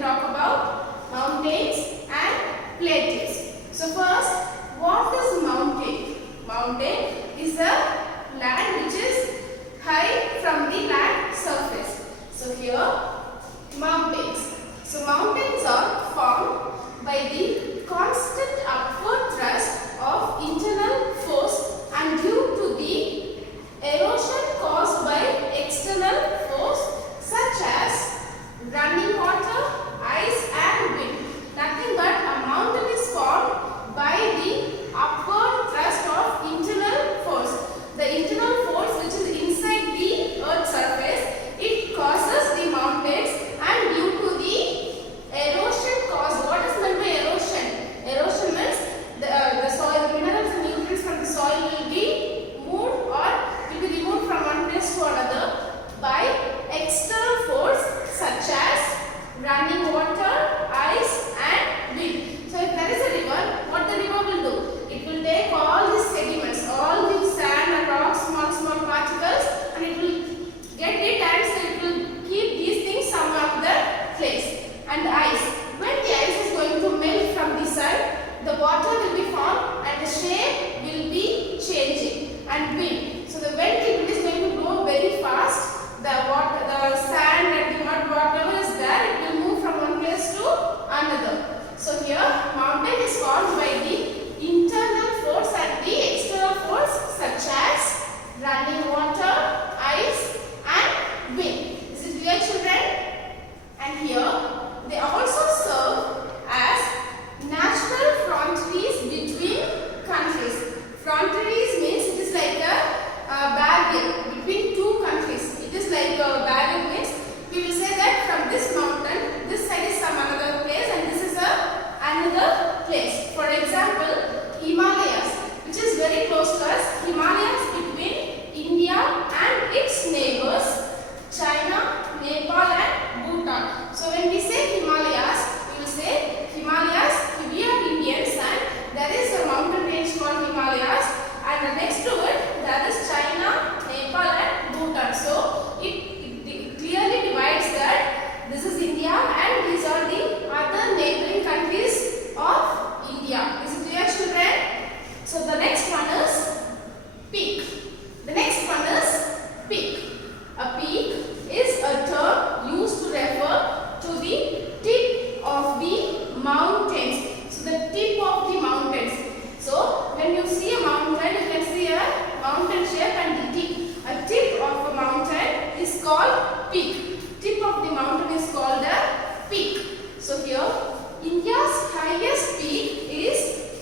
talk about mountains and plateaus. So first, what is mountain? Mountain is a land which is high from the land surface. So here, mountains. So mountains are formed by the constant upward thrust of internal force and due to the erosion caused by external force such as running water, ice and wind. Nothing but a mountain is formed by the upward thrust of internal force. The internal force which is inside the earth's surface, it causes the mountains, and due to the erosion caused. What is meant by erosion? Erosion means the soil, the minerals and nutrients from the soil will be moved or will be removed from one place to another by external force such as running water, ice and wind. So if there is a river, what the river will do? It will take all these sediments, all these sand and rocks, small particles, and it will get it, and so it will keep these things some other place. And ice, when the ice is going to melt from the sun, the water will be formed and the shape will be changing. And wind, so the wind it is going to blow very fast. The water, the sand and the mud, whatever is there, it will move from one place to another. So here, mountain is formed by the internal force and the external force such as running water, ice and wind. Is it clear, children? And here, they also serve as natural frontiers between countries. Frontiers means it is like a barrier between two countries. It is like a barrier means we will say that from this mountain, this side is some another place and this is another place. For example, Himalayas, which is very close to us. Himalayas between India and its neighbors, China, Nepal and Bhutan. So when we say Himalayas, we will say Himalayas, we are Indians and there is a mountain range called Himalayas, and next to it there is China, Nepal and Bhutan. So it clearly divides that this is India and these are the other neighboring countries of India. Is it clear, children? So the next one is peak. The next one is peak. A peak is a term used to refer to the tip of the mountains. So the tip of the mountains. So when you see a mountain, you can see a mountain shape and the tip. A tip of a mountain is called peak. Tip of the mountain is called a peak. So here, India's highest peak is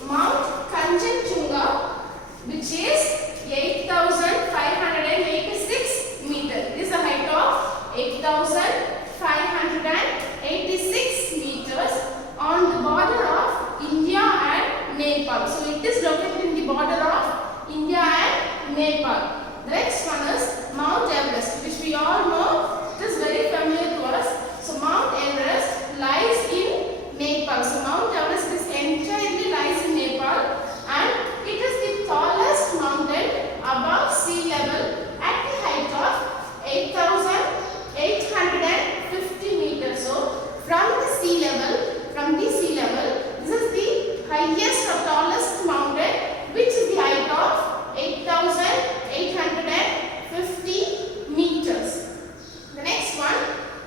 Mount Kanchenjunga, which is 8,586 meters. It is a height of 8,586 meters on the border of India and Nepal. So it is located in the border of India and Nepal. The next one is Mount Everest, which we all know. It is very familiar to us. So Mount Everest lies in Nepal. So Mount Everest is entirely lies in Nepal, and it is the tallest mountain above sea level at the height of 8,850 meters. So from the sea level, this is the highest or tallest mountain, which is the height of 8,850 meters. The next one,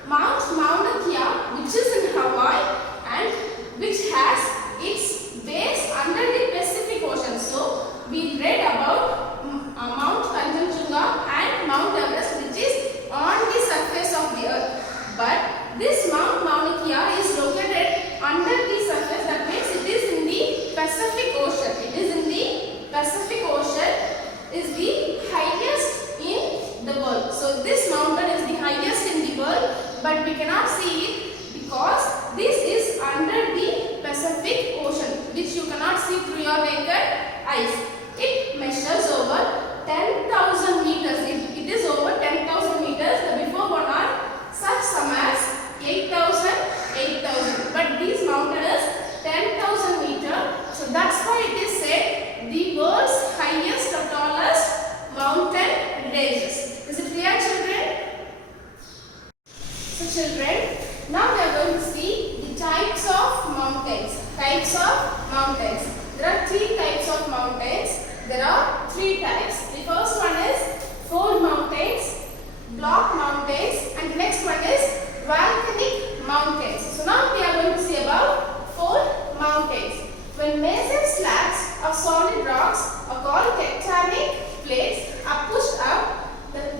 Mount Mauna Kea, which is in Hawaii and which has its base under the Pacific Ocean. So we read about Mount Kanchenjunga and Mount Everest, which is on the surface of the earth. But this Mount Mauna Kea is located under the surface. That means it is in the Pacific Ocean. It is in the Pacific Ocean, is the highest in the world. So this mountain is the highest in the world, but we cannot see it because this is under the Pacific Ocean, which you cannot see through your naked eyes. It measures over 10,000 meters. It is over 10,000 meters. The before one are such some as 8,000. But this mountain is 10,000 meters. So that's why it is said the world's highest or tallest mountain ranges. Is it clear, children? So children, Now we are going to see the types of mountains. Types of mountains. There are three types of mountains. There are three types. The first one is fold mountains, block mountains, and the next one is volcanic mountains. So now we are going to see about fold mountains. When massive slabs of solid rocks are called tectonic plates are pushed up,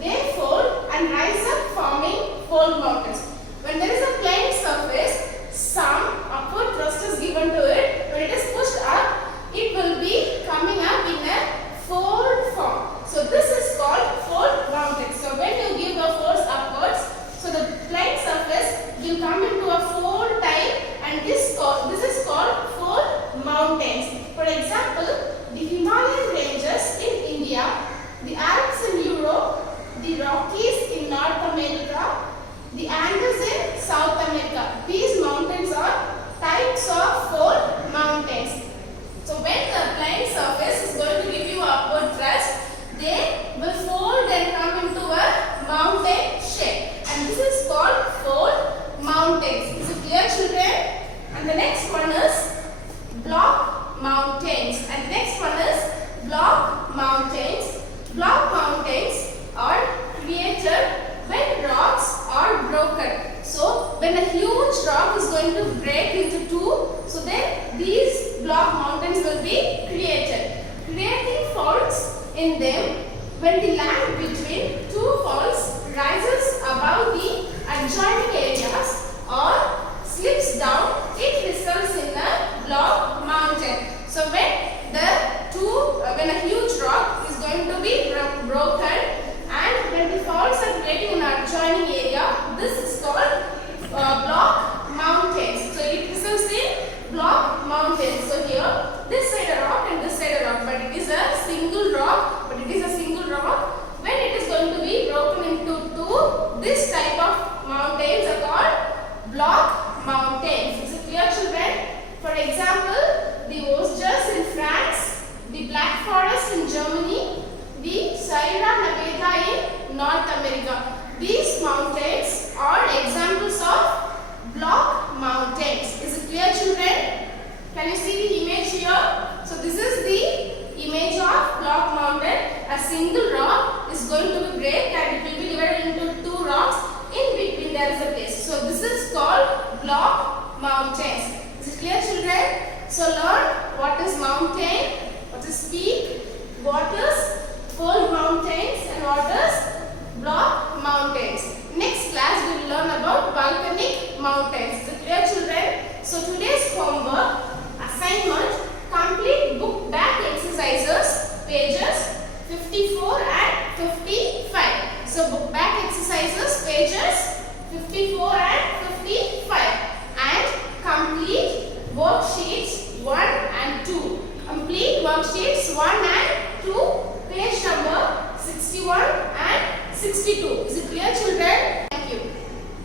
they fold and rise up, forming fold mountains. When there is a plain surface, some upward thrust is given to it. When it is pushed up, it will be coming up in a fold form. So this is called fold mountains. So when you give the force upwards, so the plain surface will come into a fold type, and this is called fold mountains. For example, the Himalayan ranges in India, the Alps in Europe, the Rockies in North America, the Andes in South America. These mountains are types of fold mountains. So when the plain surface is going to give you upward thrust, they will fold and come into a mountain shape. And this is called fold mountains. Is it clear, children? And the next one is block mountains. And the next one is block mountains. Block mountains are created when rocks are broken. So when a huge rock is going to break into two, so then these block mountains will be created, creating faults in them. When the land between two faults rises above the adjoining areas or slips down, it results in a block mountain. So when a huge rock is going to be broken, and when the faults are creating an adjoining area, this is called block mountains. So it results in block mountains. So here, this side a rock and this side a rock, but it is a single rock. When it is going to be broken into two, this type of mountains are called block mountains. Is it clear, children? For example, the Vosges in France, the Black Forest in Germany, the Sierra Nevada in North America. These mountains are examples of block mountains. Is it clear, children? Can you see the image here? So this is the image of block mountain. A single rock is going to be break and it will be divided into two rocks. In between there is a place. So this is called block mountains. Is it clear, children? So learn what is mountain, what is peak, what is fold mountains, and what is block mountains. Next class we will learn about volcanic mountains. Is it clear, children? So today's homework assignment, complete book back exercises, pages 54 and 55. So book back exercises, pages 54 and 55, and complete worksheets 1 and 2. Complete worksheets 1 and 2, page number 61 and 62. Is it clear, children?